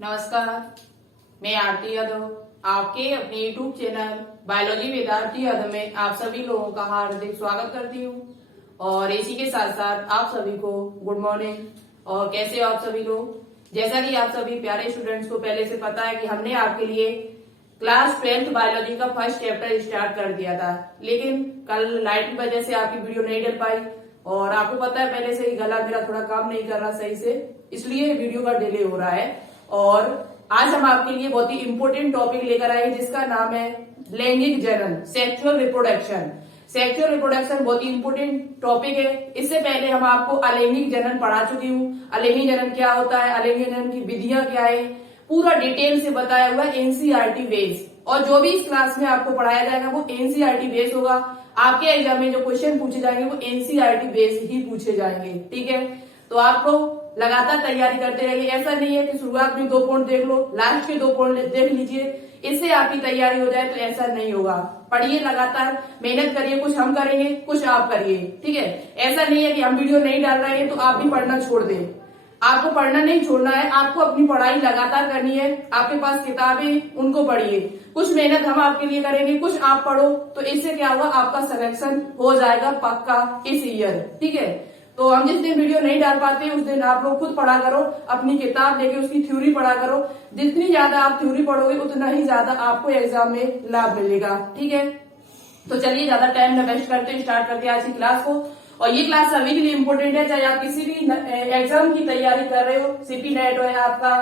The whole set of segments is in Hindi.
नमस्कार, मैं आरती यादव आपके अपने यूट्यूब चैनल बायोलॉजी विद्यार्थी यादव में आप सभी लोगों का हार्दिक स्वागत करती हूँ। और इसी के साथ साथ आप सभी को गुड मॉर्निंग। और कैसे हो आप सभी लोग? जैसा कि आप सभी प्यारे स्टूडेंट्स को पहले से पता है कि हमने आपके लिए क्लास 12th बायोलॉजी का फर्स्ट चैप्टर स्टार्ट कर दिया था, लेकिन कल लाइट की वजह से आपकी वीडियो नहीं डल पाई। और आपको पता है पहले से ही गला मेरा थोड़ा काम नहीं कर रहा सही से, इसलिए वीडियो का डिले हो रहा है। और आज हम आपके लिए बहुत ही इंपॉर्टेंट टॉपिक लेकर आए जिसका नाम है लैंगिक जनन, सेक्सुअल रिप्रोडक्शन। सेक्सुअल रिप्रोडक्शन बहुत ही इंपॉर्टेंट टॉपिक है। इससे पहले हम आपको अलैंगिक जनन पढ़ा चुकी हूँ। अलैंगिक जनन क्या होता है, अलैंगिक जनन की विधियां क्या है, पूरा डिटेल से बताया हुआ एनसीईआरटी बेस। और जो भी इस क्लास में आपको पढ़ाया जाएगा वो एनसीईआरटी बेस होगा। आपके एग्जाम में जो क्वेश्चन पूछे जाएंगे वो एनसीईआरटी बेस ही पूछे जाएंगे, ठीक है। तो आपको लगातार तैयारी करते रहिए। ऐसा नहीं है कि शुरुआत में 2 पॉइंट देख लो, लास्ट के 2 पॉइंट देख लीजिए, इससे आपकी तैयारी हो जाए, तो ऐसा नहीं होगा। पढ़िए, लगातार मेहनत करिए, कुछ हम करेंगे कुछ आप करिए, ठीक है। ऐसा नहीं है कि हम वीडियो नहीं डाल रहे हैं तो आप भी पढ़ना छोड़ दें। आपको पढ़ना नहीं छोड़ना है, आपको अपनी पढ़ाई लगातार करनी है। आपके पास किताबें, उनको पढ़िए। कुछ मेहनत हम आपके लिए करेंगे, कुछ आप पढ़ो, तो इससे क्या होगा, आपका सिलेक्शन हो जाएगा पक्का इस ईयर, ठीक है। तो हम जिस दिन वीडियो नहीं डाल पाते उस दिन आप लोग खुद पढ़ा करो, अपनी किताब लेके उसकी थ्योरी पढ़ा करो। जितनी ज्यादा आप थ्योरी पढ़ोगे उतना ही ज्यादा आपको एग्जाम में लाभ मिलेगा, ठीक है। तो चलिए ज्यादा टाइम न वेस्ट करते स्टार्ट करते हैं आज की क्लास को। और ये क्लास सभी के लिए इम्पोर्टेंट है, चाहे आप किसी भी एग्जाम की तैयारी कर रहे हो, सीपी नेट है आपका,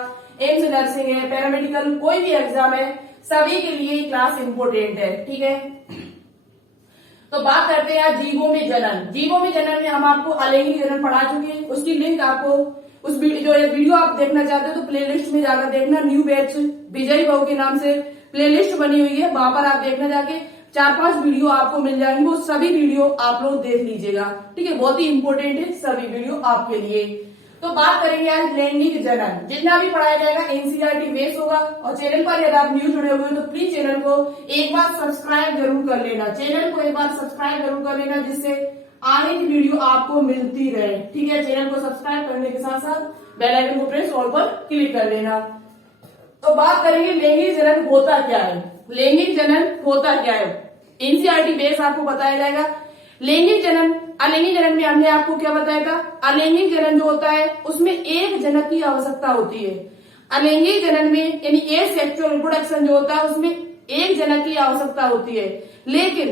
एम्स नर्सिंग है, पैरामेडिकल, कोई भी एग्जाम है, सभी के लिए क्लास इम्पोर्टेंट है, ठीक है। तो बात करते हैं आज जीवों में जनन। जीवों में जनन में हम आपको अलैंगिक जनन पढ़ा चुके हैं। उसकी लिंक आपको उस वीडियो आप देखना चाहते हो तो प्लेलिस्ट में जाकर देखना। न्यू बैच विजय बहू के नाम से प्लेलिस्ट बनी हुई है, वहां पर आप देखना जाके 4-5 वीडियो आपको मिल जाएंगे। वो सभी वीडियो आप लोग देख लीजिएगा, ठीक है। बहुत ही इंपॉर्टेंट है सभी वीडियो आपके लिए। तो बात करेंगे आज लैंगिक जनन। जितना भी पढ़ाया जाएगा एनसीईआरटी बेस होगा। और चैनल पर यदि आप न्यू जुड़े हुए हैं तो प्लीज चैनल को एक बार सब्सक्राइब जरूर कर लेना। चैनल को एक बार सब्सक्राइब जरूर कर लेना, जिससे आने की वीडियो आपको मिलती रहे, ठीक है। चैनल को सब्सक्राइब करने के साथ साथ बेल आइकन को प्रेस ऑल पर क्लिक कर लेना। तो बात करेंगे लैंगिक जनन होता क्या है। लैंगिक जनन होता क्या है, एनसीईआरटी बेस आपको बताया जाएगा। लैंगिक जनन, अलैंगिक जनन में हमने आपको क्या बताया था, अलैंगिक जनन जो होता है उसमें एक जनक की आवश्यकता होती है। अलैंगिक जनन में यानी एसेक्सुअल रिप्रोडक्शन जो होता है उसमें एक जनक की आवश्यकता होती है। लेकिन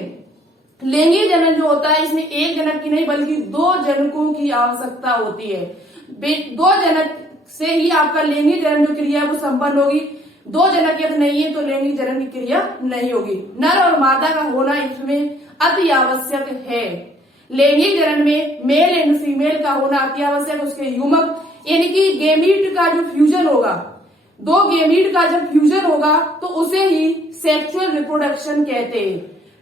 लैंगिक जनन जो होता है इसमें एक जनक की नहीं बल्कि 2 जनकों की आवश्यकता होती है। 2 जनक से ही आपका लैंगिक जनन जो क्रिया है वो संपन्न होगी। 2 जनक यदि नहीं है तो लैंगिक जनन की क्रिया नहीं होगी। नर और मादा का होना इसमें अति आवश्यक है। लैंगिक जनन में मेल एंड फीमेल का होना अति आवश्यक, उसके युग्मक यानी कि गेमीट का जो फ्यूजन होगा, 2 गेमीट का जब फ्यूजन होगा तो उसे ही सेक्सुअल रिप्रोडक्शन कहते हैं।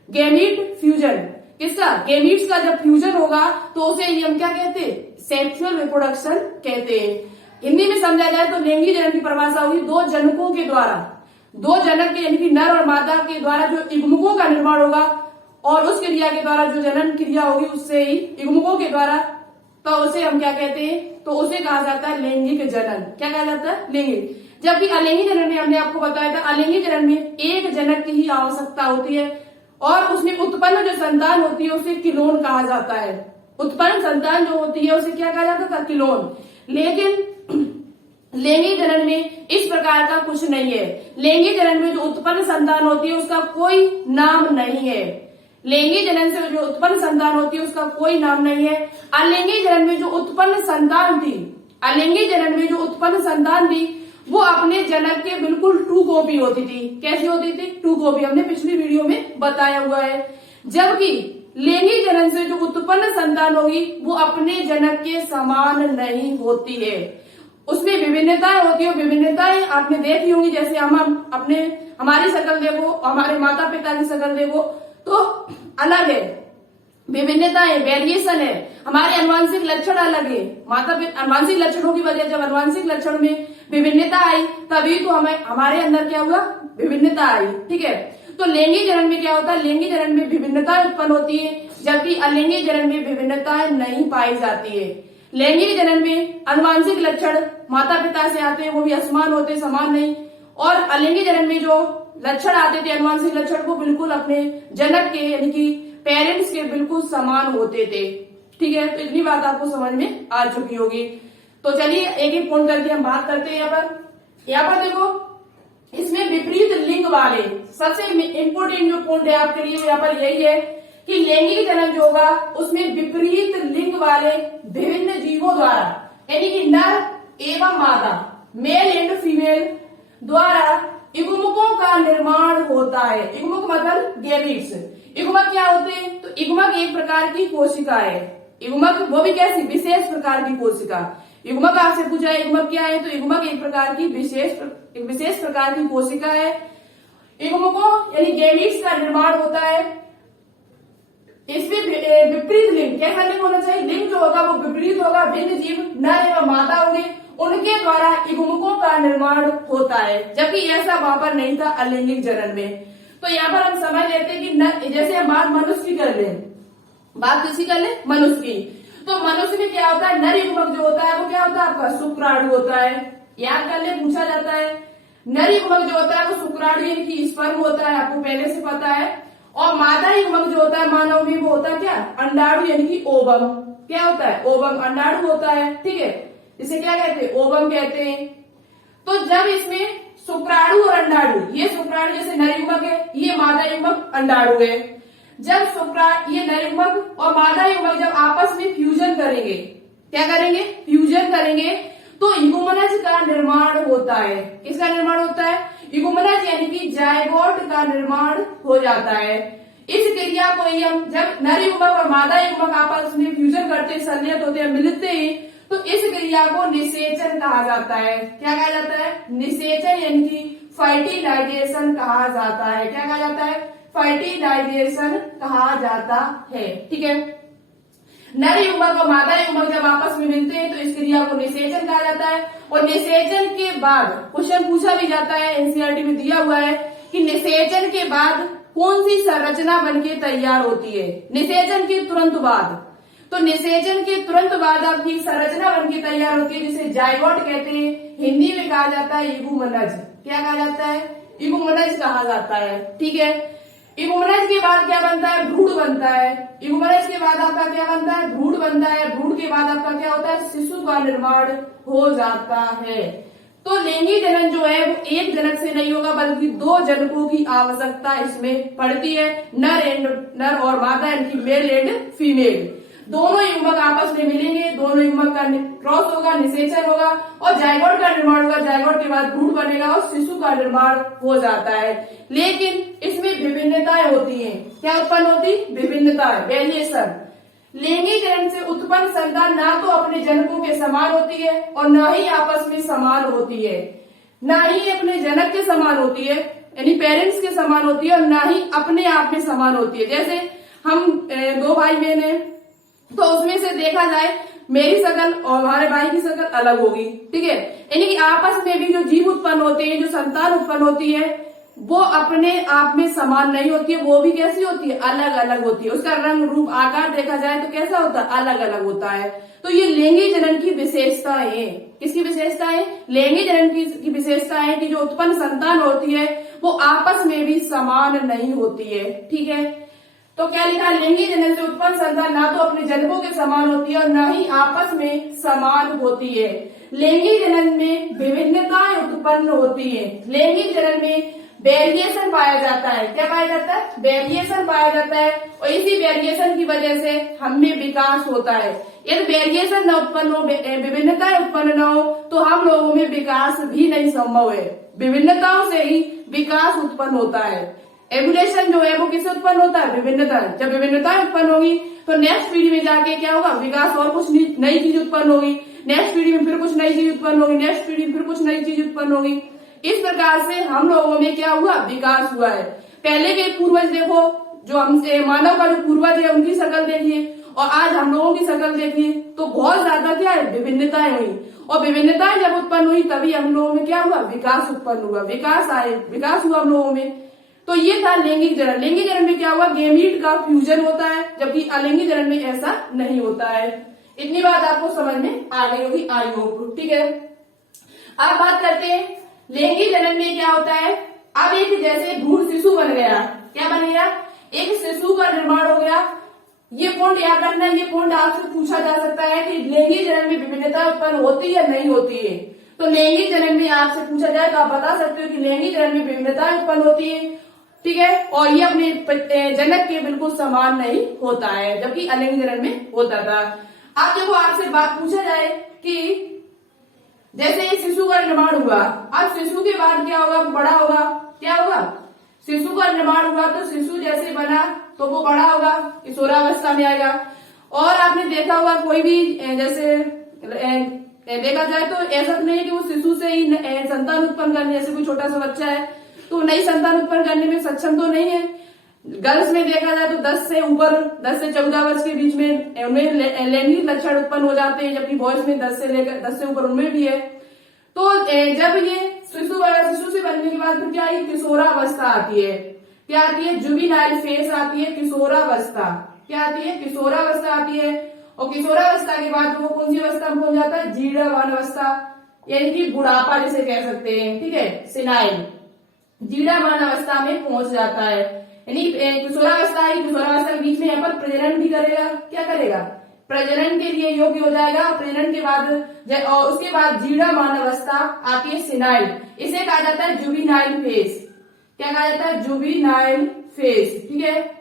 गेमीट फ्यूजन किसका, गेमीट्स का जब फ्यूजन होगा तो उसे ही हम क्या कहते हैं, सेक्सुअल रिप्रोडक्शन कहते हैं। हिंदी में समझा जाए तो लैंगिक जनन की परिभाषा होगी 2 जनकों के द्वारा, 2 जनक के यानी कि नर और मादा के द्वारा जो युग्मकों का निर्माण होगा और उस क्रिया के द्वारा जो जनन क्रिया होगी उससे ही युग्मकों के द्वारा, तो उसे हम क्या कहते हैं, तो उसे कहा जाता है लैंगिक जनन। क्या कहा जाता है, लैंगिक। जबकि अलैंगिक जनन में हमने आपको बताया था अलैंगिक जनन में एक जनक की ही आवश्यकता होती है और उसमें उत्पन्न जो संतान होती है उसे किलोन कहा जाता है। उत्पन्न संतान जो होती है उसे क्या कहा जाता था, किलोन। लेकिन लैंगिक जनन में इस प्रकार का कुछ नहीं है। लैंगिक जनन में जो उत्पन्न संतान होती है उसका कोई नाम नहीं है। लैंगिक जनन से जो उत्पन्न संतान होती है उसका कोई नाम नहीं है। अलैंगिक जनन में जो उत्पन्न संतान थी, अलैंगिक जनन में जो उत्पन्न संतान थी वो अपने जनक के बिल्कुल ट्रू कॉपी होती थी। कैसी होती थी, ट्रू कॉपी, हमने पिछली वीडियो में बताया हुआ है। जबकि लैंगिक जनन से जो उत्पन्न संतान होगी वो अपने जनक के समान नहीं होती है। उसमें विभिन्नताएं होती है। विभिन्नताएं आपने देखी होंगी, जैसे हम अपने हमारी शक्ल देखो, हमारे माता पिता की शक्ल देखो तो अलग है, विभिन्नताएं, वेरिएशन है। हमारे अनुवांशिक लक्षण अलग है। माता पिता अनुवांशिक लक्षणों की वजह, जब अनुवांशिक लक्षण में विभिन्नता आई तभी तो हमारे अंदर क्या हुआ, विभिन्नता आई, ठीक है। तो लैंगिक जनन में क्या होता है, लैंगिक जनन में विभिन्नता उत्पन्न होती है, जबकि अलैंगिक जनन में विभिन्नताएं नहीं पाई जाती है। लैंगिक जनन में आनुवांशिक लक्षण माता पिता से आते हैं, वो भी असमान होते, समान नहीं। और अलिंगी जनन में जो लक्षण आते थे आनुवांशिक लक्षण, वो बिल्कुल अपने जनक के यानी कि पेरेंट्स के बिल्कुल समान होते थे। ठीक है, तो इतनी बात आपको समझ में आ चुकी होगी। तो चलिए एक एक पॉइंट करके हम बात करते हैं। यहाँ पर देखो, इसमें विपरीत लिंग वाले सबसे इंपोर्टेंट जो पॉइंट है आपके लिए यहाँ पर यही है कि लैंगिक जनन जो होगा उसमें विपरीत लिंग वाले विभिन्न जीवों द्वारा यानी कि नर एवं मादा मेल एंड फीमेल द्वारा युग्मकों का निर्माण होता है। युग्मक मतलब गैमीट्स। युग्मक क्या होते हैं? तो युग्मक एक प्रकार की कोशिका है। युग्मक वो भी कैसी? विशेष प्रकार की कोशिका। युग्मक आपसे पूछा है युग्मक क्या है, तो युग्मक एक प्रकार की विशेष प्रकार की कोशिका है। युग्मकों यानी गैमीट्स का निर्माण होता है। इसमें विपरीत लिंग, कैसा लिंग होना चाहिए? लिंग जो होगा वो विपरीत होगा। भिन्न जीव नर एवं मादा होंगे, उनके द्वारा युग्मकों का निर्माण होता है, जबकि ऐसा वहां पर नहीं था अलैंगिक जनन में। तो यहाँ पर हम समझ लेते हैं कि जैसे हम बात मनुष्य की कर ले, बात किसी कर ले मनुष्य की, तो मनुष्य में क्या होता है? नर युग्मक जो होता है वो क्या होता है? आपका शुक्राणु होता है। याद कर ले, पूछा जाता है। नर युग्मक जो होता है वो शुक्राणु यानी कि स्पर्म होता है, आपको पहले से पता है। और मादा युग्मक जो होता है मानव में वो होता है क्या? अंडाणु यानी कि ओवम। क्या होता है? ओवम, अंडाणु होता है। ठीक है, इसे क्या कहते हैं? ओवम कहते हैं। तो जब इसमें शुक्राणु और अंडाणु, ये शुक्राणु जैसे नर युग्मक है, ये मादा युग्मक अंडाणु है। जब ये नर युग्मक और मादा युग्मक जब आपस में फ्यूजन करेंगे, क्या करेंगे? फ्यूजन करेंगे, तो युग्मनज का निर्माण होता है। किसका निर्माण होता है? युग्मनज यानी कि जायगोट का निर्माण हो जाता है। इस क्रिया को ही हम जब नर युग्मक और मादा युग्मक आपस में फ्यूजन करते, संलयन होते हैं, मिलते हैं, तो इस क्रिया को निषेचन कहा जाता है। क्या कहा जाता है? निषेचन यानी कि फर्टिलाइजेशन कहा जाता है। क्या कहा जाता है? फर्टिलाइजेशन कहा जाता है। ठीक है, नर युग्मक और मादा युग्मक जब आपस में मिलते हैं तो इस क्रिया को निषेचन कहा जाता है। और निषेचन के बाद क्वेश्चन पूछा भी जाता है, एनसीईआरटी में दिया हुआ है कि निषेचन के बाद कौन सी संरचना बनके तैयार होती है? निषेचन के तुरंत बाद। तो निषेचन के तुरंत बाद आपकी संरचना बनके तैयार होती है, जिसे जायगोट कहते हैं। हिंदी में कहा जाता है युग्मनज। क्या कहा जाता है? युग्मनज कहा जाता है। ठीक है, युग्मनज के बाद क्या बनता है? भ्रूण बनता है। युग्मनज के बाद आपका क्या बनता है? भ्रूण बनता है। भ्रूण के बाद आपका क्या होता है? शिशु का निर्माण हो जाता है। तो लैंगिक जनन जो है वो एक जनक से नहीं होगा, बल्कि दो जनकों की आवश्यकता इसमें पड़ती है। नर और मादा यानी कि मेल एंड फीमेल दोनों युग्मक आपस में मिलेंगे, दोनों युग्मक का क्रॉस होगा, निषेचन होगा और जायगोट का निर्माण होगा। जायगोट के बाद भ्रूण बनेगा और शिशु का निर्माण हो जाता है। लेकिन इसमें विभिन्नताएं होती हैं। क्या उत्पन्न होती? विभिन्नताएं, वेरिएशन। लैंगिक जनन से उत्पन्न संतान ना तो अपने जनकों के समान होती है और ना ही आपस में समान होती है। ना ही अपने जनक के समान होती है यानी पेरेंट्स के समान होती है, और ना ही अपने आप में समान होती है। जैसे हम दो भाई बहन हैं, तो उसमें से देखा जाए मेरी शकल और हमारे भाई की शकल अलग होगी। ठीक है, यानी कि आपस में भी जो जीव उत्पन्न होते हैं, जो संतान उत्पन्न होती है, वो अपने आप में समान नहीं होती है। वो भी कैसी होती है? अलग अलग होती है। उसका रंग रूप आकार देखा जाए तो कैसा होता है? अलग अलग होता है। तो ये लैंगिक जनन की विशेषता है। किसकी विशेषता है? लैंगिक जनन की विशेषता है कि जो उत्पन्न संतान होती है वो आपस में भी समान नहीं होती है। ठीक है, तो क्या लिखा? लैंगिक जनन से उत्पन्न संतान ना तो अपने जनकों के समान होती है और न ही आपस में समान होती है। लैंगिक जनन में विभिन्नताएं उत्पन्न होती है। लैंगिक जनन में वेरिएशन पाया जाता है। क्या पाया जाता है? वेरिएशन पाया जाता है, और इसी वेरिएशन की वजह से हम में विकास होता है। यदि वेरिएशन न उत्पन्न हो, विभिन्नताएं उत्पन्न न हो, तो हम लोगों में विकास भी नहीं संभव है। विभिन्नताओं से ही विकास उत्पन्न होता है। एवोल्यूशन जो है वो किससे उत्पन्न होता है? विभिन्नता। जब विभिन्नताएं उत्पन्न होगी तो नेक्स्ट पीढ़ी में जाके क्या होगा? विकास, और कुछ नई चीज उत्पन्न होगी। नेक्स्ट पीढ़ी में फिर कुछ नई चीज उत्पन्न होगी। नेक्स्ट पीढ़ी में फिर कुछ नई चीज उत्पन्न होगी। इस प्रकार से हम लोगों में क्या हुआ? विकास हुआ है। पहले के पूर्वज देखो, जो हमसे मानव का जो पूर्वज है उनकी शकल देखिए और आज हम लोगों की शकल देखिए, तो बहुत ज्यादा क्या है? विभिन्नताएं हुई। और विभिन्नताएं जब उत्पन्न हुई तभी हम लोगों में क्या हुआ? विकास उत्पन्न हुआ, विकास हुआ हम लोगों में। तो ये था लैंगिक जनन। लैंगिक जनन में क्या हुआ? गैमीट का फ्यूजन होता है, जबकि अलैंगिक जनन में ऐसा नहीं होता है। इतनी बात आपको समझ में आ गई होगी, आई होप। ठीक है, अब बात करते हैं लैंगिक जनन में क्या होता है। अब एक जैसे भ्रूण शिशु बन गया, क्या बन गया, एक शिशु का निर्माण हो गया। ये पॉइंट याद रखना, ये पॉइंट आपसे पूछा जा सकता है कि लैंगिक जनन में विभिन्नता उत्पन्न होती है नहीं होती है। तो लैंगिक जनन में आपसे पूछा जाए तो आप बता सकते हो कि लैंगिक जनन में विभिन्नता उत्पन्न होती है। ठीक है, और ये अपने जनक के बिल्कुल समान नहीं होता है, जबकि अलैंगिक जनन में होता था। अब देखो आपसे बात पूछा जाए कि जैसे शिशु का निर्माण हुआ, अब शिशु के बाद क्या होगा, बड़ा होगा, क्या होगा, शिशु का निर्माण हुआ तो शिशु जैसे बना तो वो बड़ा होगा, किशोरावस्था में आएगा। और आपने देखा होगा कोई भी जैसे देखा जाए तो ऐसा नहीं है कि वो शिशु से ही संतान उत्पन्न करने, जैसे कोई छोटा सा बच्चा है तो नई संतान उत्पन्न करने में सक्षम तो नहीं है। गर्ल्स में देखा जाए तो 10 से ऊपर 10 से 14 वर्ष के बीच में उनमें लैंगिक लक्षण उत्पन्न हो जाते हैं, जबकि बॉयज में 10 से ऊपर उनमें भी है। तो जब ये शिशु से बनने के बाद फिर क्या है, किशोरावस्था आती है। क्या आती है, जुवेनाइल फेज आती है, किशोरावस्था। क्या आती है, किशोरावस्था आती है। और किशोरावस्था के बाद वो कौन सी अवस्था में पहुंच जाता है, जीर्णवान अवस्था, यानी कि बुढ़ापा जिसे कह सकते हैं। ठीक है, सेनाइल, जीर्णवान अवस्था में पहुंच जाता है। यानी किशोरावस्था है, किशोरावस्था के बीच में यहाँ पर प्रजनन भी करेगा, क्या करेगा, प्रजनन के लिए योग्य हो जाएगा। प्रजनन के बाद और उसके बाद जीर्णवान अवस्था आती है, सेनाइल, इसे कहा जाता है जुवेनाइल फेज। क्या कहा जाता है, जुवेनाइल फेज। ठीक है,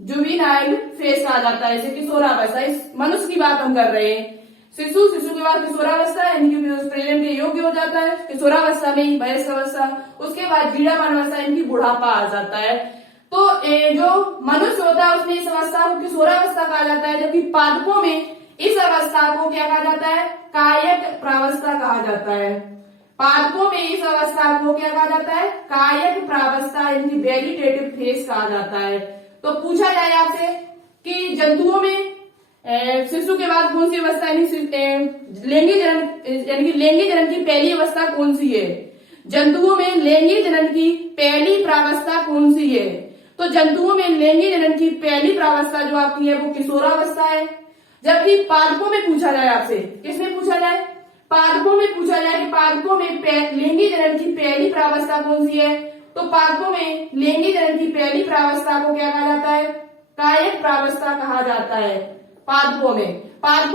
जुवेनाइल फेज कहा जाता है इसे, किशोरावस्था। इस मनुष्य की बात हम कर रहे हैं। शिशु के बाद किशोरावस्था, यानी कि प्रजनन के योग्य हो जाता है, किशोरावस्था में ही वयस्क अवस्था। उसके बाद जीर्णवान अवस्था, यानी कि बुढ़ापा आ जाता है। तो जो मनुष्य होता है उसमें इस अवस्था को किशोरावस्था कहा जाता है, जबकि पादपों में इस अवस्था को क्या कहा जाता है, कायक प्रावस्था कहा जाता है। पादपों में इस अवस्था को क्या कहा जाता है, कायक प्रावस्था, यानी वेजिटेटिव फेज कहा जाता है। तो पूछा जाए आपसे कि जंतुओं में शिशु के बाद कौन सी अवस्था, लैंगिक जनन, यानी कि लैंगिक जनन की पहली अवस्था कौन सी है, जंतुओं में लैंगिक जनन की पहली प्रावस्था कौन सी है। तो जंतुओं में लैंगिक जनन की पहली प्रावस्था जो आती है वो किशोरावस्था है। जबकि पादपों में पूछा जाए आपसे, किसमें पूछा जाए, पादपों में पूछा जाए कि पादपों में लैंगिक जनन की पहली प्रावस्था कौन सी है, तो पादपों में लैंगिक जनन की पहली प्रावस्था को क्या कहा जाता है, कायक प्रावस्था कहा जाता है। पादपों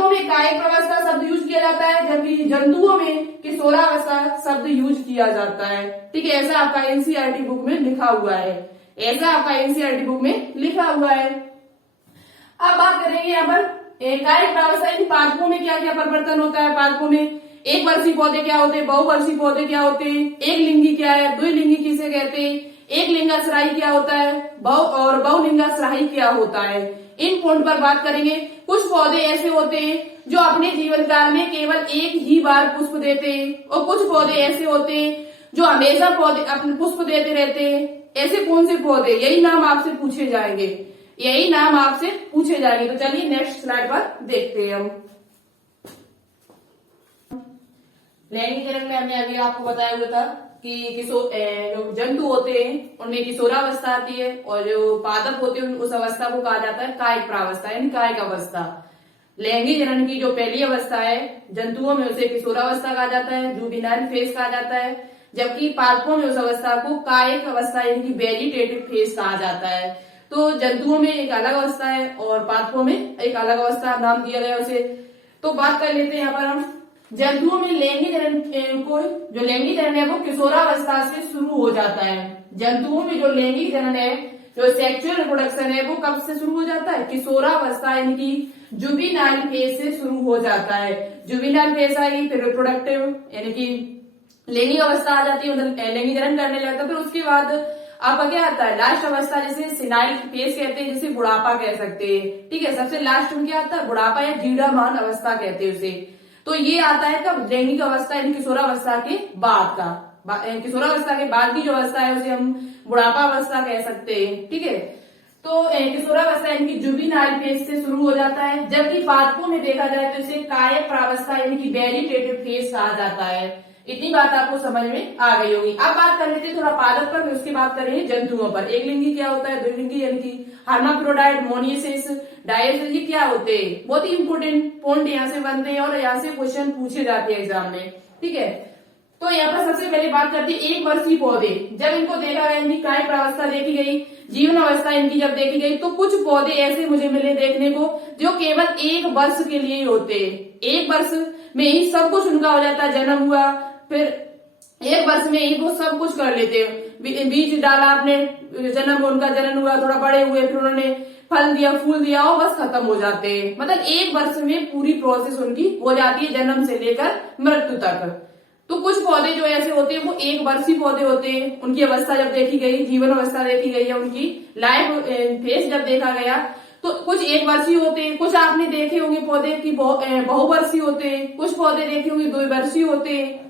में कायक प्रावस्था शब्द यूज किया जाता है, जबकि जंतुओं में किशोरावस्था शब्द यूज किया जाता है। ठीक है, ऐसा आपका एनसीईआरटी बुक में लिखा हुआ है, ऐसा आपका एनसीईआरटी बुक में लिखा हुआ है। अब बात करेंगे यहाँ पर कायक प्रावस्था, पादपों में क्या क्या परिवर्तन होता है। पादपों में एक वर्षीय पौधे क्या होते हैं, बहुवर्षीय पौधे क्या होते हैं, एक लिंगी क्या है, द्विलिंगी किसे कहते हैं, एक लिंगाश्राही क्या होता है, और बहुलिंगाश्राही क्या होता है। इन पॉइंट पर बात करेंगे। कुछ पौधे ऐसे होते हैं जो अपने जीवन काल में केवल एक ही बार पुष्प देते हैं, और कुछ पौधे ऐसे होते हैं जो हमेशा पौधे अपने पुष्प देते रहते हैं। ऐसे कौन से पौधे, यही नाम आपसे पूछे जाएंगे, यही नाम आपसे पूछे जाएंगे। तो चलिए नेक्स्ट स्लाइड पर देखते हैं हम। लैंगिक जनन में हमने अभी आपको बताया हुआ था कि जो जंतु होते हैं उनमें किशोरावस्था आती है, और जो पादप होते हैं उस अवस्था को कहा जाता है कायिक प्रावस्था, यानी कायिक अवस्था। लैंगिक जनन की जो पहली अवस्था है जंतुओं में उसे किशोरावस्था कहा जाता है, जुवेनाइल फेज कहा जाता है, जबकि पादपों में उस अवस्था को कायिक अवस्था यानी कि वेजिटेटिव फेज कहा जाता है। तो जंतुओं में एक अलग अवस्था है और पादपों में एक अलग अवस्था नाम दिया गया उसे। तो बात कर लेते हैं यहाँ पर हम जंतुओं में लैंगिक जनन को, जो लैंगिक जनन है वो किशोरावस्था से शुरू हो जाता है। जंतुओं में जो लैंगिक जनन है, जो सेक्सुअल रिप्रोडक्शन है, वो कब से शुरू हो जाता है, किशोरावस्था यानी कि जुवेनाइल फेज से शुरू हो जाता है। जुवेनाइल फेज आएगी, फिर रिप्रोडक्टिव यानी कि लैंगिक अवस्था आ जाती है, मतलब लैंगिक जनन करने लगता है। फिर उसके बाद आपका क्या आता है, लास्ट अवस्था जिसे सेनाइल फेज कहते हैं, जिसे बुढ़ापा कह सकते हैं। ठीक है, सबसे लास्ट में क्या आता है, बुढ़ापा या जीर्णवान अवस्था कहते हैं उसे। तो ये आता है कब, लैंगिक अवस्था यानी किशोरावस्था के बाद का, किशोरावस्था के बाद की जो अवस्था है उसे हम बुढ़ापा अवस्था कह सकते हैं। ठीक है, तो किशोरावस्था यानी कि जुवेनाइल फेज से शुरू हो जाता है, जबकि पादपों में देखा जाए तो इसे कायिक प्रावस्था यानी कि वेजिटेटिव फेज कहा जाता है। इतनी बात आपको समझ में आ गई होगी। अब बात कर लेते हैं थोड़ा पादप पर, उसके बात करेंगे जंतुओं पर। एक लिंगी क्या होता है, द्विलिंगी यानी कि हर्माफ्रोडाइट, मोनियसिस, डायसिस, ये क्या होते हैं? बहुत ही इंपोर्टेंट पॉइंट यहाँ से बनते हैं और यहाँ से क्वेश्चन पूछे जाते हैं एग्जाम में। ठीक है, तो यहाँ पर सबसे पहले बात करते हैं एक वर्षीय पौधे। जब इनको देखा गया, इनकी काय प्रावस्था देखी गई, जीवन अवस्था इनकी जब देखी गई, तो कुछ पौधे ऐसे मुझे मिले देखने को जो केवल 1 वर्ष के लिए ही होते हैं। 1 वर्ष में ही सब कुछ उनका हो जाता है, जन्म हुआ, फिर 1 वर्ष में ही वो सब कुछ कर लेते हैं। बीज डाला आपने, जन्म, उनका जन्म हुआ, थोड़ा बड़े हुए, फिर उन्होंने फल दिया, फूल दिया और बस खत्म हो जाते हैं। मतलब 1 वर्ष में पूरी प्रोसेस उनकी हो जाती है, जन्म से लेकर मृत्यु तक। तो कुछ पौधे जो ऐसे होते हैं वो 1 वर्षीय पौधे होते हैं। उनकी अवस्था जब देखी गई, जीवन अवस्था देखी गई है, उनकी लाइफ फेज जब देखा गया, तो कुछ 1 वर्षीय होते हैं। कुछ आपने देखे होंगे पौधे की बहुवर्षीय होते हैं, कुछ पौधे देखे होंगे 2 वर्षीय होते हैं।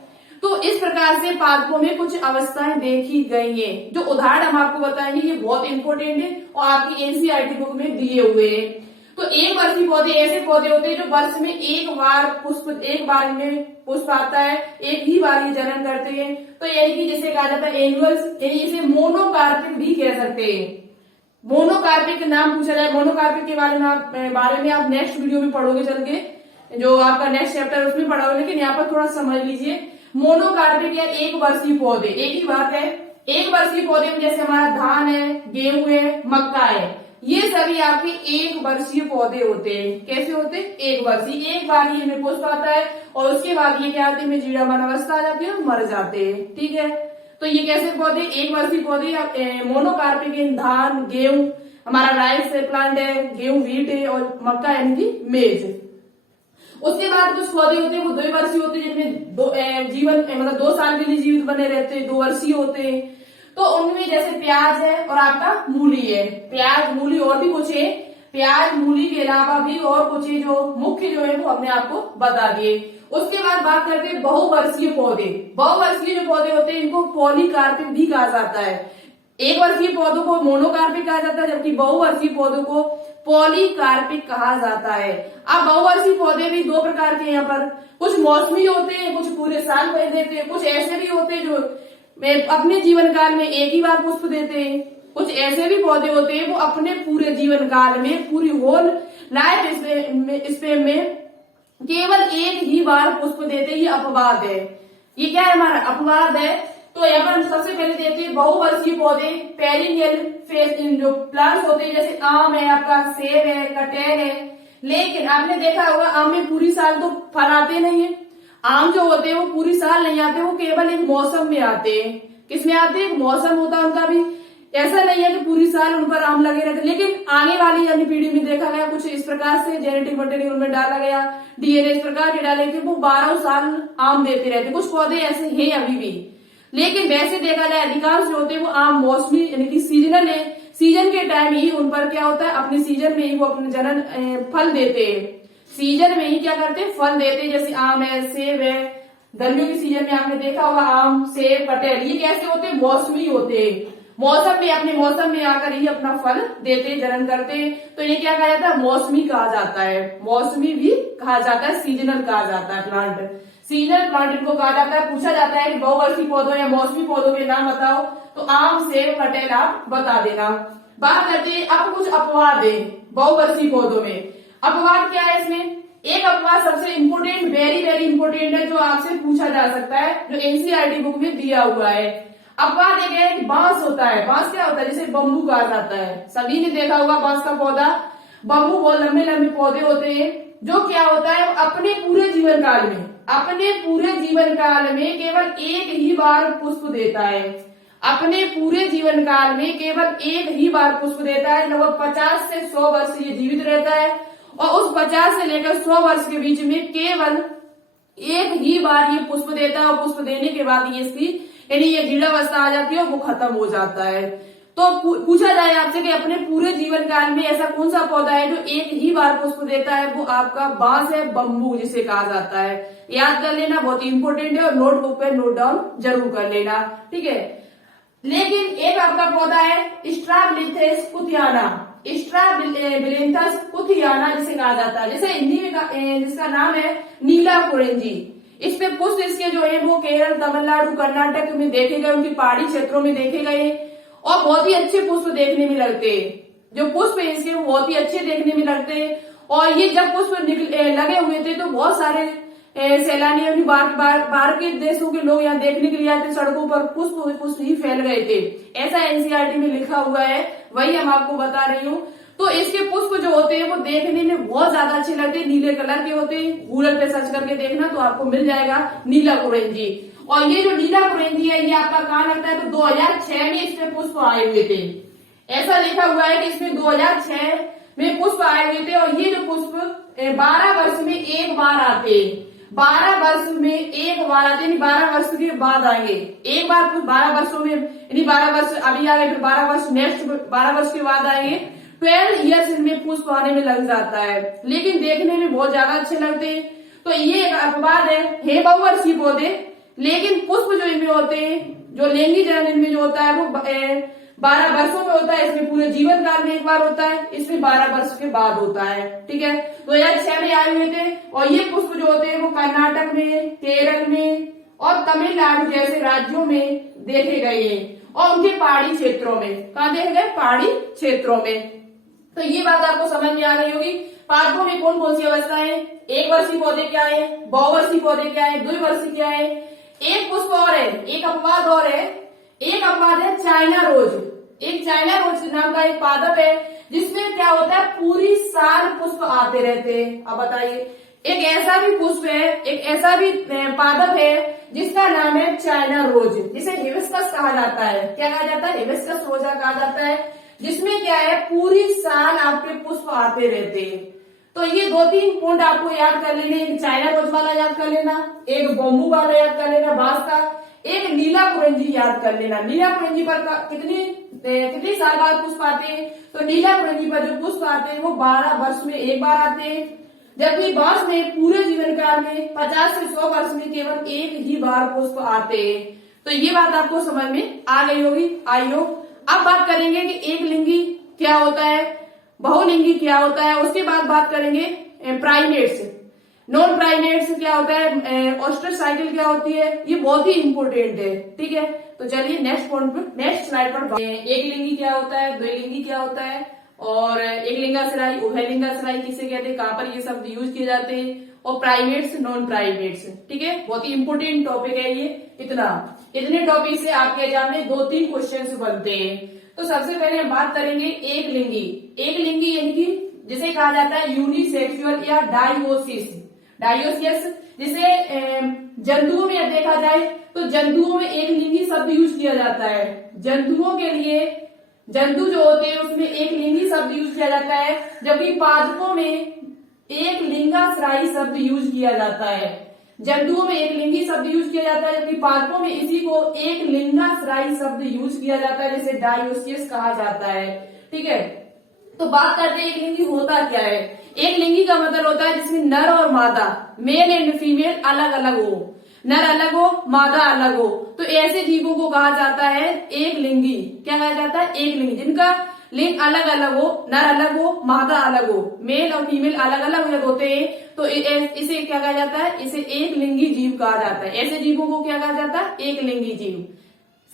तो इस प्रकार से पादपों में कुछ अवस्थाएं देखी गई है। जो उदाहरण हम आपको बताएंगे ये बहुत इंपॉर्टेंट है और आपकी एनसीईआरटी बुक में दिए हुए हैं। तो 1 वर्षीय पौधे ऐसे पौधे होते हैं जो वर्ष में एक बार में पुष्प आता है, एक ही बार ये जन्म करते हैं। तो यानी कि जिसे कहा जाता है एनुअल्स, यानी इसे मोनोकार्पिक भी कह सकते हैं। मोनोकार्पिक का नाम पूछा जाए, मोनोकार्पिक के बारे में आप नेक्स्ट वीडियो में पढ़ोगे, चल के जो आपका नेक्स्ट चैप्टर उसमें पढ़ोगे, लेकिन यहाँ पर थोड़ा समझ लीजिए। मोनोकार्पिक या 1 वर्षीय पौधे, एक ही बात है। 1 वर्षीय पौधे में जैसे हमारा धान है, गेहूं है, मक्का है, ये सभी आपके 1 वर्षीय पौधे होते हैं। कैसे होते हैं? 1 वर्षीय, एक बार ही इनमें पुष्प आता है और उसके बाद ये क्या आते हैं, जीवाणु अवस्था आ जाती है और मर जाते हैं। ठीक है, तो ये कैसे पौधे? 1 वर्षीय पौधे मोनोकार्पिक। धान, गेहूं, हमारा राइस प्लांट है, गेहूं व्हीट है, और मक्का यानी कि मेज। उसके बाद कुछ पौधे होते हैं वो 2 वर्षीय होते हैं, जिनमें जीवन मतलब 2 साल के लिए जीवित बने रहते हैं, 2 वर्षीय होते हैं। तो उनमें जैसे प्याज है और आपका मूली है। प्याज, मूली और भी कुछ है। प्याज, मूली के अलावा भी और कुछ है जो मुख्य जो है वो हमने आपको बता दिए। उसके बाद बात करते हैं बहुवर्षीय पौधे। बहुवर्षीय जो पौधे होते हैं इनको पॉलीकार्पिक भी कहा जाता है। 1 वर्षीय पौधों को मोनोकार्पिक कहा जाता है, जबकि बहुवर्षीय पौधों को पॉलीकार्पिक कहा जाता है। अब बहुवर्षीय पौधे भी 2 प्रकार के यहाँ पर, कुछ मौसमी होते हैं, कुछ पूरे साल भर देते हैं, कुछ ऐसे भी होते हैं जो अपने जीवन काल में एक ही बार पुष्प देते हैं। कुछ ऐसे भी पौधे होते हैं वो अपने पूरे जीवन काल में, पूरी होल लाइफ स्पेन में केवल एक ही बार पुष्प देते हैं। ये अपवाद है। ये क्या है? हमारा अपवाद है। तो यहाँ पर हम सबसे पहले देते हैं बहुवर्षीय पौधे, पेरिनियल फेज जो प्लांट्स होते हैं, जैसे आम है, आपका सेब है, कटहल है। लेकिन आपने देखा होगा आम में पूरी साल तो फल आते नहीं है। आम जो होते हैं वो पूरी साल नहीं आते, वो केवल एक मौसम में आते हैं। किसमें आते हैं? मौसम होता है उनका भी। ऐसा नहीं है कि पूरी साल उन पर आम लगे रहते, लेकिन आने वाली यानी पीढ़ी में देखा गया कुछ इस प्रकार से जेनेटिक मटेरियल में डाला गया, डीएनए इस प्रकार के डाले थे, वो 12 साल आम देते रहते। कुछ पौधे ऐसे हैं अभी भी, लेकिन वैसे देखा जाए अधिकांश जो होते हैं वो आम मौसमी यानी कि सीजनल है। सीजन के टाइम ही उन पर क्या होता है, अपने सीजन में ही वो अपने जनन फल देते हैं। सीजन में ही क्या करते हैं? फल देते हैं। जैसे आम है, सेब है। गर्मियों के सीजन में आपने देखा होगा आम, सेब, कटहल, ये कैसे होते हैं? मौसमी होते हैं। मौसम में, अपने मौसम में आकर ही अपना फल देते, जनन करते। तो ये क्या कहा जाता है? मौसमी कहा जाता है। मौसमी भी कहा जाता है, सीजनल कहा जाता है प्लांट। सीजनल प्लांट इनको कहा जाता है। पूछा जाता है कि बहुवर्षीय पौधों या मौसमी पौधों के नाम बताओ, तो आम, सेब, कटहल आप बता देना। बात करते हैं अब कुछ अपवाद है बहुवर्षीय पौधों में। अपवाद क्या है इसमें? एक अपवाद सबसे इंपोर्टेंट, वेरी वेरी इंपोर्टेंट है, जो आपसे पूछा जा सकता है, जो एनसीईआरटी बुक में दिया हुआ है। अपवाद एक है कि बांस होता है। बांस क्या होता है? जिसे बम्बू कहा जाता है। सभी ने देखा होगा बांस का पौधा। बम्बू बहुत लंबे लंबे पौधे होते हैं, जो क्या होता है अपने पूरे जीवन काल में, अपने पूरे जीवन काल में केवल एक ही बार पुष्प देता है। अपने पूरे जीवन काल में केवल एक ही बार पुष्प देता है। लगभग 50 से 100 वर्ष ये जीवित रहता है, और उस 50 से लेकर 100 वर्ष के बीच में केवल एक ही बार ये पुष्प देता है, और पुष्प देने के बाद ये इसकी यानी ये जीर्णावस्था आ जाती है, वो खत्म हो जाता है। तो पूछा जाए आपसे कि अपने पूरे जीवन काल में ऐसा कौन सा पौधा है जो एक ही बार पुष्प देता है, वो आपका बांस है, बम्बू जिसे कहा जाता है। याद कर लेना, बहुत इंपॉर्टेंट है, और नोटबुक पे नोट डाउन जरूर कर लेना। ठीक है, लेकिन एक आपका पौधा है स्ट्राबिलिथेस कुथियाना। स्ट्राबिलिथेस कुथियाना जिसे कहा जाता है, जैसे हिंदी में जिसका नाम है नीला कुरेंजी। इस पे पुष्प इसके जो है वो केरल, तमिलनाडु, कर्नाटक में देखे गए, उनकी पहाड़ी क्षेत्रों में देखे गए, और बहुत ही अच्छे पुष्प देखने में लगते हैं। जो पुष्प है इसके वो बहुत ही अच्छे देखने में लगते हैं। और ये जब पुष्प लगे हुए थे तो बहुत सारे सैलानी अपनी बाहर के देशों के लोग यहाँ देखने के लिए आते, सड़कों पर पुष्प पुष्प ही फैल गए थे, ऐसा एनसीईआरटी में लिखा हुआ है, वही हम आपको बता रही हूँ। तो इसके पुष्प जो होते हैं वो देखने में बहुत ज्यादा अच्छे लगते हैं, नीले कलर के होते हैं। गूगल पे सर्च करके देखना तो आपको मिल जाएगा नीला कुरेंजी। और ये जो नीला कुरेंजी है ये आपका कहाँ लगता है, तो 2006 में इसमें पुष्प आए हुए थे, ऐसा लिखा हुआ है कि इसमें 2006 में पुष्प आए हुए थे। और ये जो पुष्प 12 वर्ष में एक बार आते, 12 वर्ष में एक बार आते, यानी 12 वर्ष के बाद आएंगे एक बार, 12 वर्षों में, यानी 12 वर्ष अभी आ गए, फिर 12 वर्ष नेक्स्ट 12 वर्ष के बाद आएंगे, 12 ईयर्स इनमें पुष्प आने में लग जाता है, लेकिन देखने में बहुत ज्यादा अच्छे लगते हैं। तो ये एक अपवाद है बहुवर्षीय पौधे, लेकिन पुष्प जो इनमें होते हैं, जो लैंगिक जनन इनमें जो होता है वो 12 वर्षों में होता है, इसमें पूरे जीवन काल में एक बार होता है, इसमें 12 वर्ष के बाद होता है। ठीक है, 2006 में आए हुए थे। और ये पुष्प जो होते हैं वो कर्नाटक में, केरल में और तमिलनाडु जैसे राज्यों में देखे गए हैं, और उनके पहाड़ी क्षेत्रों में, कहाँ देखे गए, पहाड़ी क्षेत्रों में। तो ये बात आपको समझ में आ गई होगी। पादपों में कौन कौन सी अवस्थाएं, एक वर्षीय पौधे क्या है, बहुवर्षीय पौधे क्या है, द्विवर्षीय क्या है। एक पुष्प और है, एक अपवाद और है, एक अपवाद है चाइना रोज। एक चाइना रोज नाम का एक पादप है जिसमें क्या होता है, पूरी साल पुष्प आते रहते हैं। अब बताइए, एक ऐसा भी पुष्प है, एक ऐसा भी पादप है जिसका नाम है चाइना रोज, जिसे हिबिस्कस कहा जाता है। क्या कहा जाता है, हिबिस्कस रोजा कहा जाता है, जिसमें क्या है, पूरी साल आपके पुष्प आते रहते हैं। तो ये 2-3 पॉइंट आपको याद कर लेने, एक चाइना रोज वाला याद कर लेना, एक बम्बू वाला याद कर लेना बांस का, एक नीला कुरेंजी याद कर लेना। नीला कुरेंजी पर कितनी साल बाद पुष्प आते हैं, तो नीला कुरेंजी पर जो पुष्प आते हैं वो 12 वर्ष में एक बार आते हैं, जबकि बांस में पूरे जीवन काल में 50 से 100 वर्ष में केवल एक ही बार पुष्प आते हैं। तो ये बात आपको समझ में आ गई होगी, आई हो। अब बात करेंगे कि एक लिंगी क्या होता है, बहुलिंगी क्या होता है, उसके बाद बात करेंगे प्राइमेट्स, नॉन प्राइमेट्स क्या होता है, ऑस्ट्रच साइकिल क्या होती है, ये बहुत ही इंपोर्टेंट है। ठीक है, तो चलिए नेक्स्ट पॉइंट पर, नेक्स्ट स्लाइड पर, एक लिंगी क्या होता है, द्विलिंगी क्या होता है, और एक लिंगाश्रायी, उभयलिंगाश्रायी किसे कहते हैं, कहाँ पर ये शब्द यूज किए जाते हैं, और प्राइमेट्स, नॉन प्राइमेट्स। ठीक है, बहुत ही इंपोर्टेंट टॉपिक है ये। इतने टॉपिक से आपके एग्जाम में 2-3 क्वेश्चन बनते हैं। तो सबसे पहले हम बात करेंगे एक लिंगी। एक लिंगी यानी कि जिसे कहा जाता है यूनिसेक्सुअल या डायोसिस, जिसे जंतुओं में देखा जाए तो जंतुओं में एक लिंगी शब्द यूज किया जाता है। जंतुओं के लिए, जंतु जो होते हैं उसमें एक लिंगी शब्द यूज किया जाता है, जबकि पादपों में एक लिंगाश्रायी शब्द यूज किया जाता है। जंतुओं में एक लिंगी शब्द यूज किया जाता है, जबकि पादपों में इसी को एक लिंगाश्रायी शब्द यूज किया जाता है, जिसे डायोसिस कहा जाता है। ठीक है, तो बात करते हैं एक लिंगी होता क्या है। एक लिंगी का मतलब होता है जिसमें नर और मादा, मेल एंड फीमेल अलग अलग हो, नर अलग हो, मादा अलग हो, तो ऐसे जीवों को कहा जाता है एक लिंगी। क्या कहा जाता है, एक लिंगी, जिनका लिंग अलग अलग हो, नर अलग हो, मादा अलग हो, मेल और फीमेल अलग अलग होते हैं, तो इसे क्या कहा जाता है, इसे एक लिंगी जीव कहा जाता है। ऐसे जीवों को क्या कहा जाता है, एक लिंगी जीव।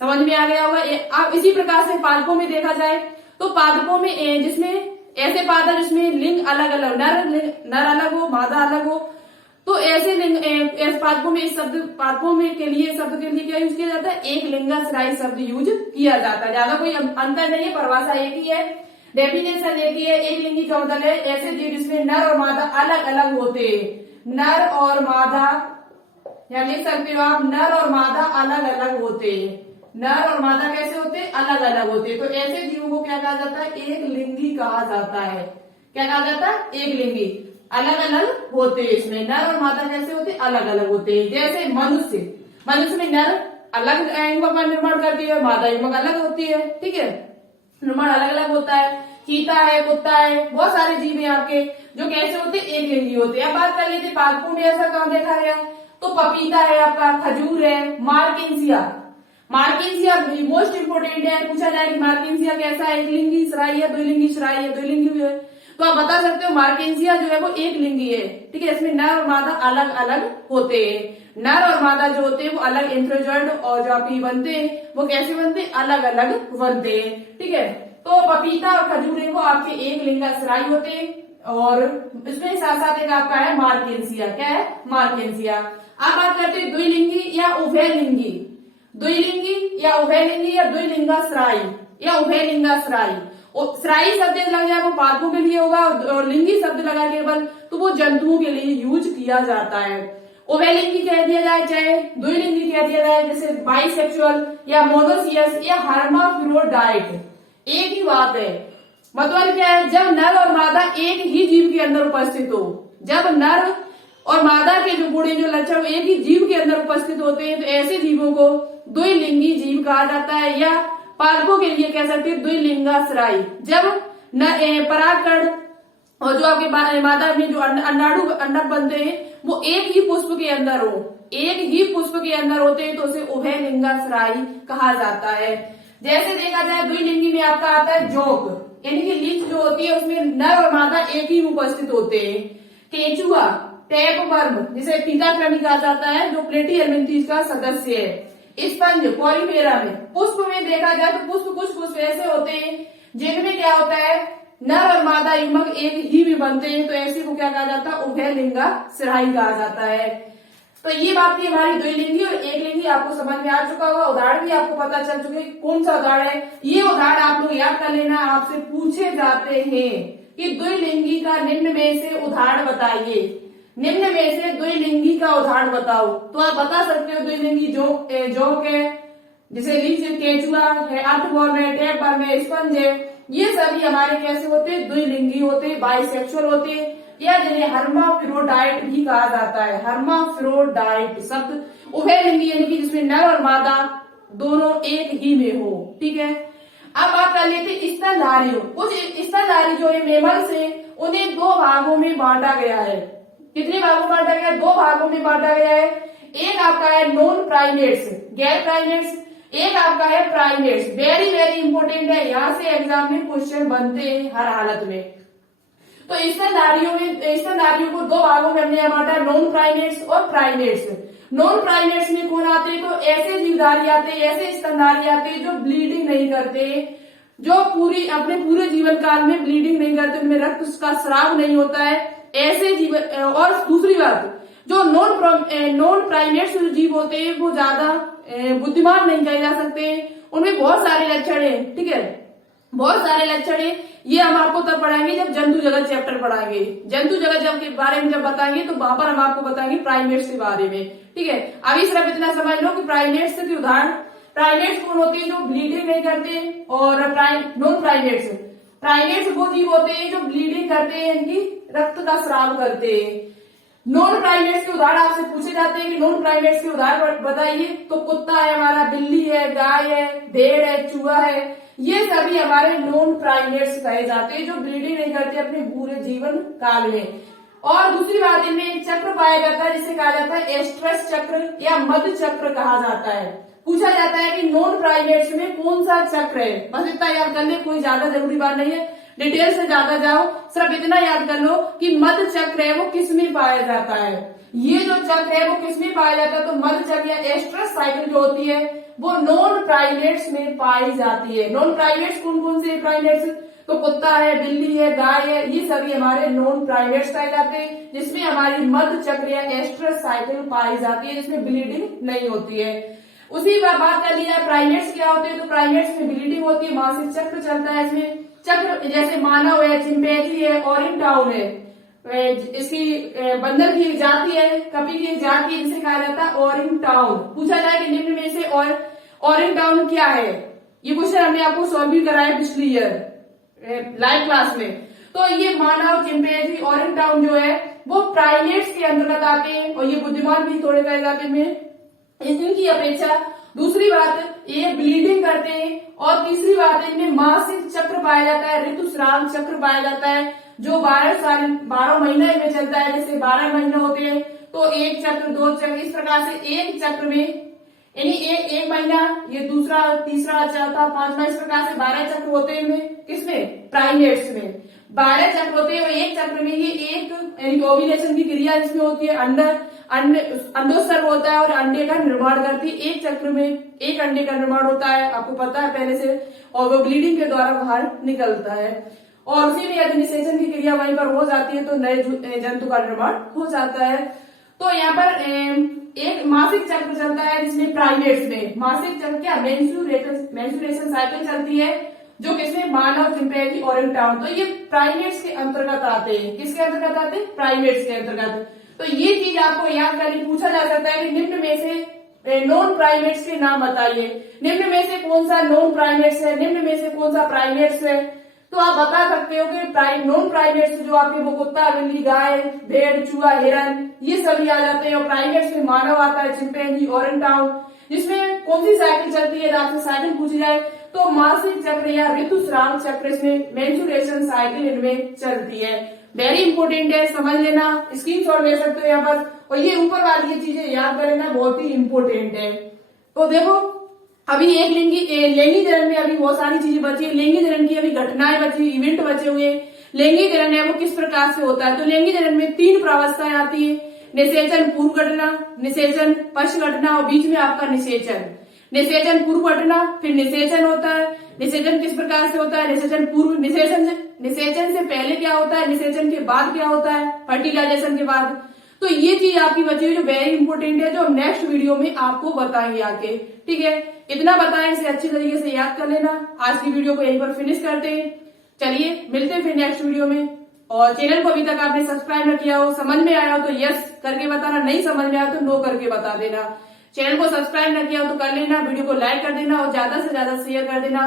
समझ में आ गया होगा। अब इसी प्रकार से पादपों में देखा जाए तो पादपों में जिसमें ऐसे पादप जिसमें लिंग अलग अलग, नर अलग हो, मादा अलग हो, तो ऐसे लिंग पादपों में, इस शब्द पादपों में के लिए शब्द के लिए क्या यूज किया जाता है, एक लिंगाश्रायी शब्द यूज किया जाता है। ज्यादा कोई अंतर नहीं है, परिभाषा एक ही है, डेफिनेशन एक ही है। एक लिंगी का मतलब है ऐसे जीव जिसमें नर और मादा अलग अलग होते हैं। नर और मादा, या लिख सकते हो आप, नर और मादा अलग अलग होते हैं। नर और मादा कैसे होते हैं, अलग अलग होते हैं। तो ऐसे जीवों को क्या कहा जाता है, एक लिंगी कहा जाता है। क्या कहा जाता है, एक लिंगी, अलग अलग होते हैं। इसमें नर और मादा कैसे होते हैं, अलग अलग होते हैं। जैसे मनुष्य में नर अलग युग्मक का निर्माण करती है, मादा युग्मक अलग होती है। ठीक है, निर्माण अलग अलग होता है। चीता है, कुत्ता है, बहुत सारे जीव है आपके जो कैसे होते हैं, एक लिंगी होते हैं। अब बात कर लेते हैं पादपों में ऐसा कहाँ देखा गया, तो पपीता है आपका, खजूर है, मार्केंसिया मोस्ट इंपोर्टेंट है। पूछा जाए कि मार्केंसिया कैसा है, एक लिंगी श्रायी है, द्विलिंगी श्रायी है, द्विलिंगी भी है, तो आप बता सकते हो मार्केंसिया जो है वो एक लिंगी है। ठीक है, इसमें नर और मादा अलग अलग होते हैं। नर और मादा जो होते हैं वो अलग एंथ्रोजॉइड, और जो आपकी बनते हैं वो कैसे बनते हैं, अलग अलग बनते हैं। ठीक है, तो पपीता और खजूर वो आपके एक लिंगाश्रायी होते हैं, और इसमें साथ साथ एक आपका है मार्केंसिया। क्या है? मार्केंसिया। अब बात करते हैं द्विलिंगी या उभयलिंगी। द्विलिंगी या उभयलिंगी या द्विलिंगाश्रायी या उभयलिंगाश्रायी। श्रायी शब्द लग जाए वो पादपों के लिए होगा, और लिंगी शब्द लगा केवल तो वो जंतुओं के लिए यूज किया जाता है। उभयलिंगी कह दिया जाए चाहे द्विलिंगी कह दिया जाए, जैसे बाइसेक्सुअल या मोनोसियस या हर्माफ्रोडाइट, एक ही बात है। मतलब क्या है? जब नर और मादा एक ही जीव के अंदर उपस्थित हो, जब नर और मादा के जो गुण जो लक्षण एक ही जीव के अंदर उपस्थित होते हैं, तो ऐसे जीवों को द्विलिंगी जीव कहा जाता है, या पादपों के लिए कह सकते हैं द्विलिंगाश्रायी। जब परागकण और जो आपके मादा में जो अंडाणु अंडक बनते हैं वो एक ही पुष्प के अंदर हो, एक ही पुष्प के अंदर होते हैं, तो उसे उभयलिंगाश्रायी कहा जाता है। जैसे देखा जाए द्विलिंगी में आपका आता है जोंक, यानी कि लिंग जो होती है उसमें नर और मादा एक ही उपस्थित होते हैं। केंचुआ, टैपवर्म जिसे पीताक्रमी कहा जाता है, जो प्लेटीहेल्मिन्थीज का सदस्य है। स्पंज पॉलीफेरा में, पुष्प में देखा जाए तो कुछ पुष्प ऐसे होते हैं जिनमें क्या होता है, नर और मादा युग्मक एक ही में बनते हैं, तो ऐसे को क्या कहा जाता है? उभयलिंगाश्रायी कहा जाता है। तो ये बात थी हमारी द्विलिंगी और एक लिंगी, आपको समझ में आ चुका होगा। उदाहरण भी आपको पता चल चुके कौन सा उदाहरण है। ये उदाहरण आप लोग याद कर लेना, आपसे पूछे जाते हैं कि द्विलिंगी का निम्न में से उदाहरण बताइए, निम्न में से द्विलिंगी का उदाहरण बताओ, तो आप बता सकते हो द्विलिंगी जोंक है, जिसे लिंग केंचुआ है, अर्थवर्म है, टैपवर्म है, स्पंज है, ये सभी हमारे कैसे होते हैं? द्विलिंगी होते हैं, बाइसेक्सुअल होते हैं, या जिन्हें हर्माफ्रोडाइट भी कहा जाता है। हर्माफ्रोडाइट शब्द उभयलिंगी यानी कि जिसमें नर और मादा दोनों एक ही में हो। ठीक है, अब बात कर लेते हैं स्तनधारियों। कुछ स्तनधारी जो है मेमल्स है, उन्हें दो भागों में बांटा गया है। कितने भागों में बांटा गया है? दो भागों में बांटा गया है। एक आपका है नॉन प्राइमेट्स, गैर प्राइमेट्स, एक आपका है प्राइमेट्स। वेरी वेरी इंपोर्टेंट है, यहाँ से एग्जाम में क्वेश्चन बनते हैं हर हालत में। तो स्तनधारियों को दो भागों में हमने यहाँ बांटा, नॉन प्राइमेट्स और प्राइमेट्स। नॉन प्राइमेट्स में कौन आते हैं? तो ऐसे जीवधारी आते हैं, ऐसे स्तनधारी आते हैं जो ब्लीडिंग नहीं करते, जो अपने पूरे जीवन काल में ब्लीडिंग नहीं करते, उनमें रक्त का स्राव नहीं होता है, ऐसे जीवन। और दूसरी बात, जो नॉन प्राइमेट्स जो जीव होते हैं वो ज्यादा बुद्धिमान नहीं कहे जा सकते, उनमें बहुत सारे लक्षण है। ठीक है, बहुत सारे लक्षण है। ये हम आपको तब पढ़ाएंगे जब जंतु जगत चैप्टर पढ़ाएंगे। जंतु जगत जब के बारे में जब बताएंगे तो वहां पर हम आपको बताएंगे प्राइमेट्स के बारे में। ठीक है, अभी सिर्फ इतना समझ लो कि प्राइमेट्स के उदाहरण, प्राइमेट्स कौन होते हैं? जो ब्लीडिंग नहीं करते, और नॉन प्राइमेट्स वो जीव होते हैं जो ब्लीडिंग करते हैं, इनकी रक्त का स्राव करते हैं। नॉन प्राइमेट्स के उदाहरण आपसे पूछे जाते हैं कि नॉन प्राइमेट्स के उदाहरण बताइए, तो कुत्ता है हमारा, बिल्ली है, गाय है, भेड़ है, चूहा है, ये सभी हमारे नॉन प्राइमेट्स कहे जाते हैं जो ब्लीडिंग नहीं करते अपने पूरे जीवन काल में। और दूसरी बात, इनमें एक चक्र पाया जाता है जिसे कहा जाता है एस्ट्रस चक्र या मध चक्र कहा जाता है। पूछा जाता है कि नॉन प्राइमेट्स में कौन सा चक्र है, बस इतना याद कर ले, कोई ज्यादा जरूरी बात नहीं है, डिटेल से ज्यादा जाओ, सिर्फ इतना याद कर लो कि मध चक्र है वो किसमें पाया जाता है। ये जो चक्र है वो किसमें पाया जाता है? तो मध चक्र या एस्ट्रस साइकिल जो होती है वो नॉन प्राइमेट्स में पाई जाती है। नॉन प्राइमेट्स कौन कौन से प्राइमेट्स? तो कुत्ता है, बिल्ली है, गाय है, ये सभी हमारे नॉन प्राइमेट्स कहे जाते हैं, जिसमें हमारी मध चक्र या एस्ट्रस साइकिल पाई जाती है, जिसमें ब्लीडिंग नहीं होती है। उसी बात कर लिया प्राइमेट्स क्या होते हैं, तो प्राइमेट्स में ब्लीडिंग होती है, मासिक चक्र चलता है इसमें। चक्र जैसे मानव है, चिंपैंजी है, ओरिंगटाउन है, इसकी बंदर की एक जाति है, कपी की एक जाति है, जिसे कहा जाता है ओरिंगटाउन। पूछा जाए कि निम्न में से ओरिंगटाउन क्या है, ये क्वेश्चन हमने आपको सॉल्व भी कराया पिछली ईयर लाइव क्लास में। तो ये मानव, चिंपैंजी, ओरिंगटाउन जो है वो प्राइमेट्स के अंतर्गत आते हैं, और ये बुद्धिमान भी थोड़े कहे जाते हैं इनकी अपेक्षा। दूसरी बात, ये ब्लीडिंग करते हैं, और तीसरी बात, इनमें मासिक चक्र पाया जाता है, ऋतुस्राव चक्र पाया जाता है, जो 12 महीने में चलता है। जैसे 12 महीने होते हैं तो एक चक्र, दो चक्र, इस प्रकार से एक चक्र में यानी एक महीना, ये दूसरा, तीसरा, चौथा, पांचवा, इस प्रकार से 12 चक्र होते हैं इनमें। किसमें? प्राइमेट्स में। 12 चक्र होते हैं और एक चक्र में ये एक ओव्यूलेशन की क्रिया इसमें होती है, अंडोत्सर्ग होता है और अंडे का निर्माण करती है। एक चक्र में एक अंडे का निर्माण होता है, आपको पता है पहले से, और वो ब्लीडिंग के द्वारा बाहर निकलता है और उसी में यदि निषेचन की क्रिया वहीं पर हो जाती है तो नए जंतु का निर्माण हो जाता है। तो यहाँ पर एक मासिक चक्र चलता है जिसमें प्राइमेट्स में मासिक चक्र क्या मेंस्ट्रुएशन साइकिल चलती है, जो किसमें मानव, चिंपैंजी, ओरेंगटाउन, तो ये प्राइमेट्स के अंतर्गत आते हैं। किसके अंतर्गत आते हैं? प्राइमेट्स के अंतर्गत। तो ये चीज आपको याद करनी, पूछा जा सकता है कि निम्न में से नॉन प्राइमेट्स के नाम बताइए। निम्न में से कौन सा नॉन प्राइमेट्स है, निम्न में से कौन सा प्राइमेट्स है? तो आप बता सकते हो कि नॉन प्राइमेट्स जो आपके वो कुत्ता, बिल्ली, गाय, भेड़, चूहा, हिरन, ये सभी आ जाते हैं। और प्राइमेट्स में मानव आता है, चिंपैंजी, ओरेंगटाउन, जिसमें कौन सी साइकिल चलती है, आपसे साइकिल पूछी जाए तो मासिक चक्र या ऋतुस्राव चक्र, इसमें मेंस्ट्रुएशन साइकिल इनमें चलती है। वेरी इंपोर्टेंट है, समझ लेना, स्क्रीनशॉट ले सकते हो यहाँ पर, और ये ऊपर वाली ये चीजें याद कर लेना, बहुत ही इंपोर्टेंट है। तो देखो अभी एक लैंगिक जनन में अभी बहुत सारी चीजें बची है। लैंगिक जनन की अभी घटनाएं बची, इवेंट बचे हुए। लैंगिक जनन है वो किस प्रकार से होता है? तो लैंगिक जनन में 3 प्रावस्थाएं आती है, निषेचन पूर्व घटना, निषेचन पश्च घटना और बीच में आपका निषेचन। निषेचन पूर्व घटना, फिर निषेचन होता है। निषेचन किस प्रकार से होता है? निषेचन पूर्व, निषेचन से पहले क्या होता है, निषेचन के बाद क्या होता है, फर्टिलाइजेशन के बाद। तो ये चीज आपकी बची हुई जो वेरी इंपोर्टेंट है, जो नेक्स्ट वीडियो में आपको बताएंगे आके। ठीक है, इतना बताएं, इसे अच्छी तरीके से याद कर लेना। आज की वीडियो को यहीं पर फिनिश करते हैं। चलिए मिलते हैं फिर नेक्स्ट वीडियो में। और चैनल को अभी तक आपने सब्सक्राइब न किया हो, समझ में आया हो तो यस करके बताना, नहीं समझ में आया तो नो करके बता देना। चैनल को सब्सक्राइब न किया हो तो कर लेना, वीडियो को लाइक कर देना और ज्यादा से ज्यादा शेयर कर देना,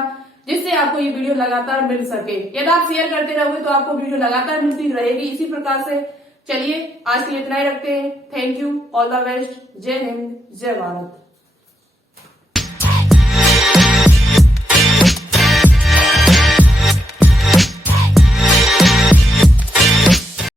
जिससे आपको ये वीडियो लगातार मिल सके। यदि आप शेयर करते रहोगे तो आपको वीडियो लगातार मिलती रहेगी इसी प्रकार से। चलिए आज के लिए इतना ही रखते हैं। Thank you, all the best, जय हिंद, जय भारत।